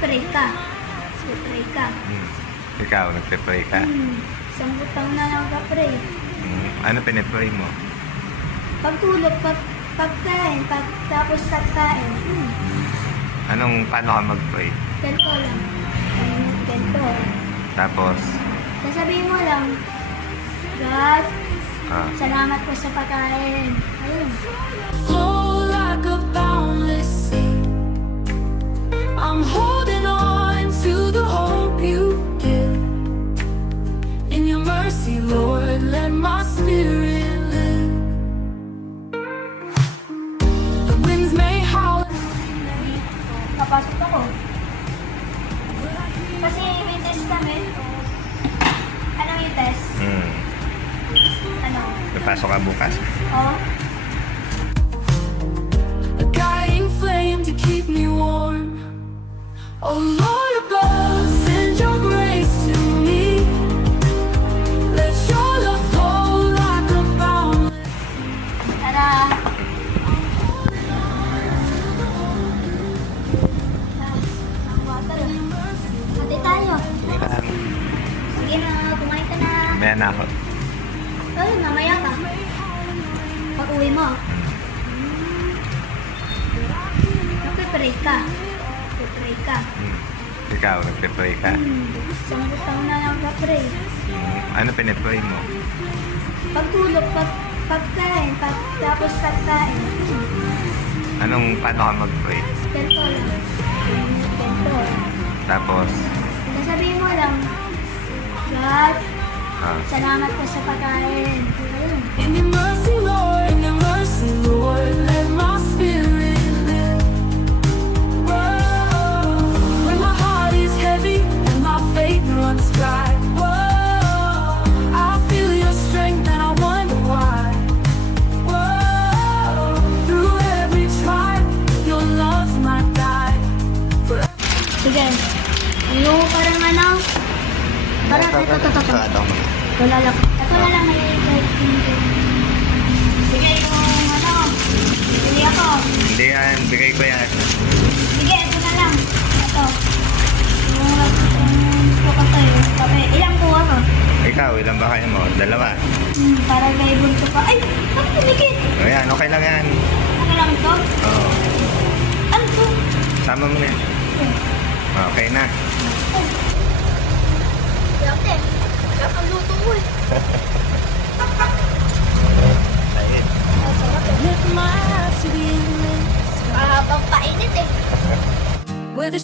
Nagpe-pray ka. Nagpe-pray ka. Ikaw, nagpe-pray ka? Isang butang na nagpe-pray. Ano pinipray mo? Pagtulog, pagkain, tapos kakain. Paano ka mag-pray? Ganito lang. Ganito. Tapos, Sasabihin mo lang, God, ah, salamat po sa pagkain. Ayun. Flow like a boundless sea. I'm holding on to the hope you give. In your mercy, Lord, let my spirit live. The winds may howl. Papasok ako. Kasi may test kami. Ano yung test? Ano? papasok ka bukas? Oh, A guiding flame to keep me warm. Oh Lord above, send your grace to me. Let your love flow like a boundless. tara. Ang water. Hati tayo. Sige na, kumain ka na. Maya na ako. Ay, mamaya ka. Pag-uwi mo. Nagpe-pray ka. Nagpe-pray ka. Ikaw, nagpe-pray ka? Isang butang na nagpe-pray. Ano pinipray mo? Pagtulog, pagkain, tapos kakain. Paano ka mag-pray? Ganito lang. Ganito. Tapos, Sasabihin mo lang, God, ah, salamat po sa pagkain. Ayun. In your mercy, Lord, let my spirit live. Whoa, when my heart is heavy and my faith runs dry. Whoa, I feel your strength and I wonder why. Whoa, through every trial, your love's my guide. Sige. Ano, parang ano? Parang ito. Ito na lang. Ito na lang may sige, yung ano, bili ako. hindi yan, bigay ko yan. Sige, ito na lang. Ito. Yung gusto ko sa'yo. Kape. Ilang kuha ko? Ikaw, ilan ba kayo mo? Dalawa. Para kay bunso pa. Ay! Bakit tumikit? O yan, okay lang yan. Ano lang to? Oo. Ano to? Sama mo na yan. Okay na. Dati. Dapat luto ko eh. Lift my eyes to the endless. Pampainit eh. Where the